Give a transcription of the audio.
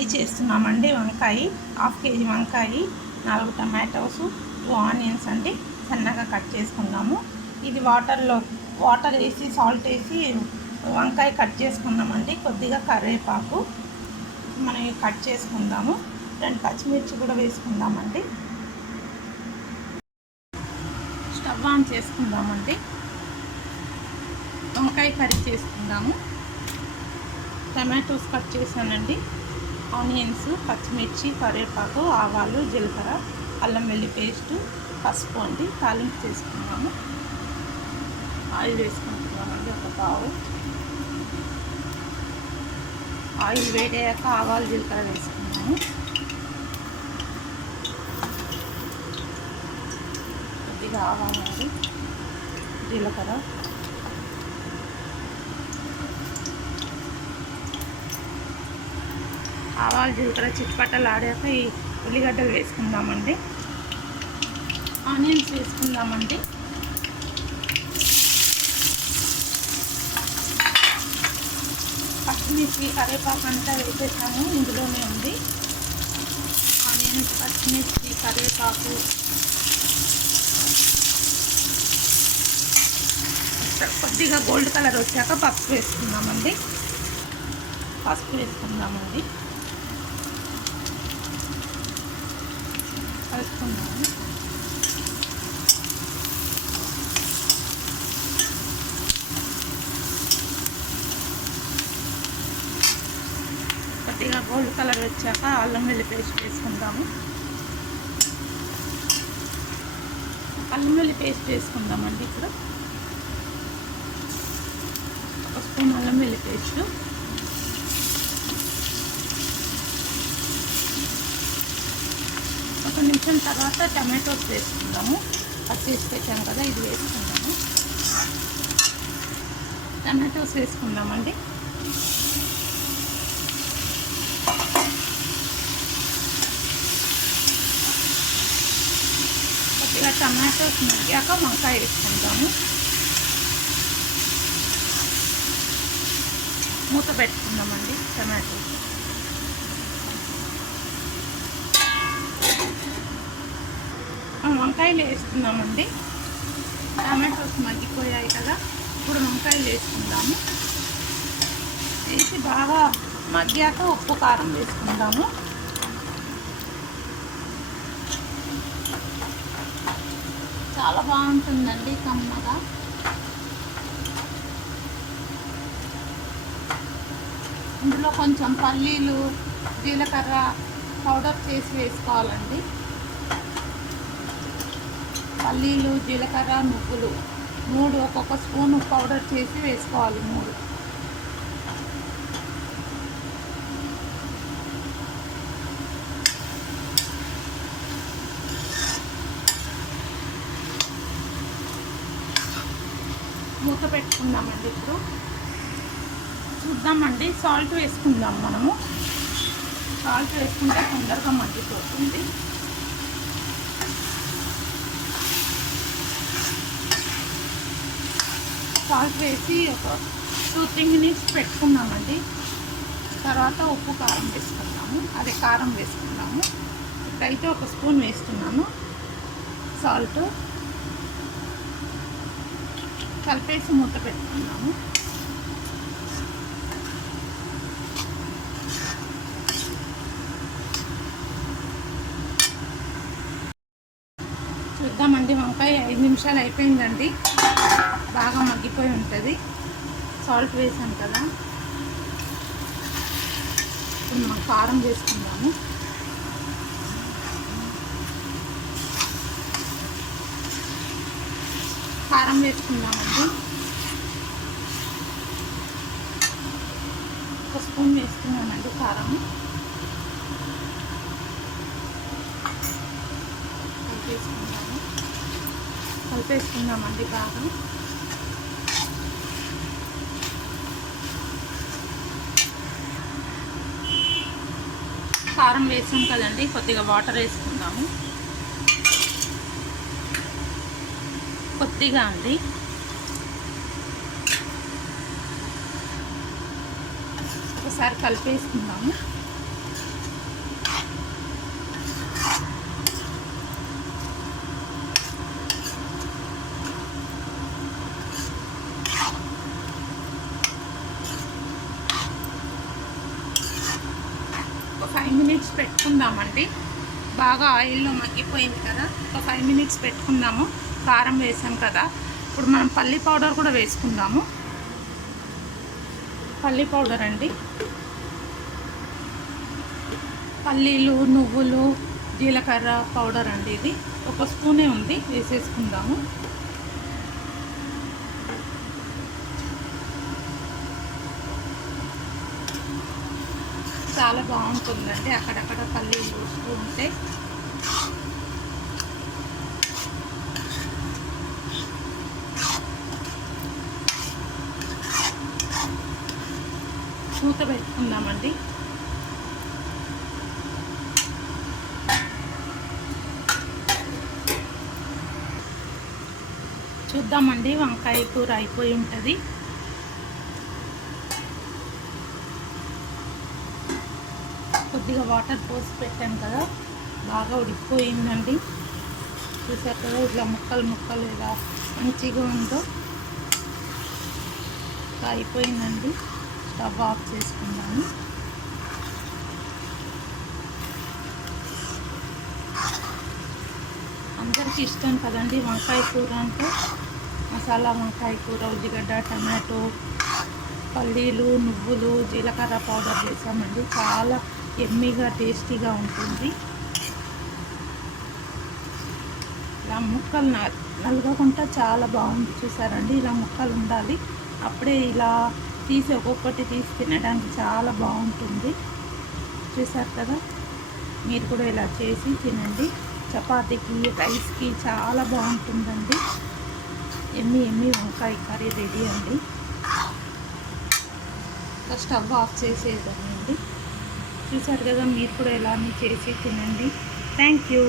Curry చేస్తున్నామండి. వంకాయ, half KG వంకాయ, 4 టమాటోస్, 2 ఆనియన్స్ అండి సన్నగా కట్ చేసుకున్నాము. ఇది వాటర్ వేసి సాల్ట్ వేసి వంకాయ కట్ చేసుకున్నామండి. కొద్దిగా కరివేపాకు మనం కట్ చేసుకుందాము. 2 పచ్చిమిర్చి కూడా వేసుకుందామండి. స్టవ్ ఆన్ చేసుకుందామండి. వంకాయ కర్రీ చేసుకుందాము. టమాటోస్ కట్ చేశానండి. ఆనియన్స్, పచ్చిమిర్చి, కరివేపాకు, ఆవాలు, జీలకర్ర, అల్లం వెల్లుల్లి పేస్టు, పసుపు అండి తాలింపు చేసుకుందాము. ఆయిల్ వేసుకుంటున్నామండి. ఒక పావు ఆయిల్ వేడయ్యాక ఆవాలు, జీలకర్ర వేసుకున్నాము. కొద్దిగా ఆవాలండి, జీలకర్ర, ఆవాలు, జీలకర్ర చిట్పట్టలు ఆడాక ఈ ఉల్లిగడ్డలు వేసుకుందామండి. ఆనియన్స్ వేసుకుందామండి. పచ్చిమిర్చి, కరివేపాకు అంతా వేసేసాము. ఇందులోనే ఉంది ఆనియన్స్, పచ్చిమిర్చి, కరివేపాకు. కొద్దిగా గోల్డ్ కలర్ వచ్చాక పసుపు వేసుకుందామండి. కలుపుకుందాము. కొద్దిగా గోల్డ్ కలర్ వచ్చాక అల్లం వెల్లుల్లి పేస్ట్ వేసుకుందాము. అల్లం వెల్లుల్లి పేస్ట్ వేసుకుందామండి. ఇప్పుడు 1 స్పూన్ అల్లం వెల్లుల్లి పేస్టు, ఒక నిమిషం తర్వాత టమాటోస్ వేసుకుందాము. కట్ చేసి పెట్టాము కదా, ఇది వేసుకుందాము. టమాటోస్ వేసుకుందామండి. కొద్దిగా టమాటోస్ మగ్గాక వంకాయ వేసుకుందాము. మూత పెట్టుకుందామండి. టమాటోస్ వంకాయలు వేసుకుందామండి. టమాటోస్ మగ్గిపోయాయి కదా, ఇప్పుడు వంకాయలు వేసుకుందాము. వేసి బాగా మగ్గాక ఉప్పు, కారం వేసుకుందాము. చాలా బాగుంటుందండి కమ్మగా. ఇందులో కొంచెం పల్లీలు, జీలకర్ర పౌడర్ చేసి వేసుకోవాలండి. పల్లీలు, జీలకర్ర, నువ్వులు 3 ఒక్కొక్క స్పూను పౌడర్ చేసి వేసుకోవాలి. 3 మూత పెట్టుకుందామండి. ఇప్పుడు చూద్దామండి. సాల్ట్ వేసుకుందాం. మనము సాల్ట్ వేసుకుంటే తొందరగా మగ్గిపోతుంది. సాల్ట్ వేసి ఒక 2-3 మినిట్స్ పెట్టుకున్నామండి. తర్వాత ఉప్పు, కారం వేసుకుందాము. అదే కారం వేసుకుందాము. ఇప్పుడైతే 1 స్పూన్ వేస్తున్నాను సాల్ట్. కలిపేసి మూత పెట్టుకుందాము. చూద్దామండి. వంకాయ 5 నిమిషాలు అయిపోయిందండి. బాగా మగ్గిపోయి ఉంటుంది. సాల్ట్ వేసాం కదా. ఇప్పుడు మనం కారం వేసుకుందాము. కారం వేసుకుందామండి. 1 స్పూన్ వేసుకున్నామండి కారం. కలిపేసుకుందామండి బాగా. కారం వేసాం కదండి, కొద్దిగా వాటర్ వేసుకుందాము. కొద్దిగా అండి. ఒకసారి కలిపేసుకుందాము. బాగా ఆయిల్లో మగ్గిపోయింది కదా, ఒక 5 మినిట్స్ పెట్టుకుందాము. కారం వేసాం కదా, ఇప్పుడు మనం పల్లి పౌడర్ కూడా వేసుకుందాము. పల్లి పౌడర్ అండి, పల్లీలు, నువ్వులు, జీలకర్ర పౌడర్ అండి. ఇది 1 స్పూనే ఉంది, వేసేసుకుందాము. చాలా బాగుంటుందండి అక్కడక్కడ పల్లీలు వేస్తూ ఉంటే. మూత పెట్టుకుందామండి. చూద్దామండి, వంకాయ కూర అయిపోయి ఉంటుంది. కొద్దిగా వాటర్ పోసి పెట్టాను కదా, బాగా ఉడికిపోయిందండి. చూసారు కదా ఇట్లా ముక్కలు ముక్కలు ఇలా మంచిగా ఉందో. అయిపోయిందండి, స్టవ్ ఆఫ్ చేసుకుందాము. అందరికీ ఇష్టం కదండి వంకాయ కూర అంటే. మసాలా వంకాయ కూర, ఉల్లిగడ్డ, టమాటో, పల్లీలు, నువ్వులు, జీలకర్ర పౌడర్ వేసామండి. చాలా ఎమ్మీగా టేస్టీగా ఉంటుంది. ఇలా ముక్కలు నలగకుండా చాలా బాగుంది. చూసారండి, ఇలా ముక్కలు ఉండాలి, అప్పుడే ఇలా తీసి ఒక్కొక్కటి తీసి తినడానికి చాలా బాగుంటుంది. చూసారు కదా, మీరు కూడా ఇలా చేసి తినండి. చపాతీకి, రైస్కి చాలా బాగుంటుందండి. ఎమ్మి వంకాయ కర్రీ రెడీ అండి. స్టవ్ ఆఫ్ చేసేదానండి. చూసారు కదా, మీరు కూడా ఇలానే చేసి తినండి. Thank you.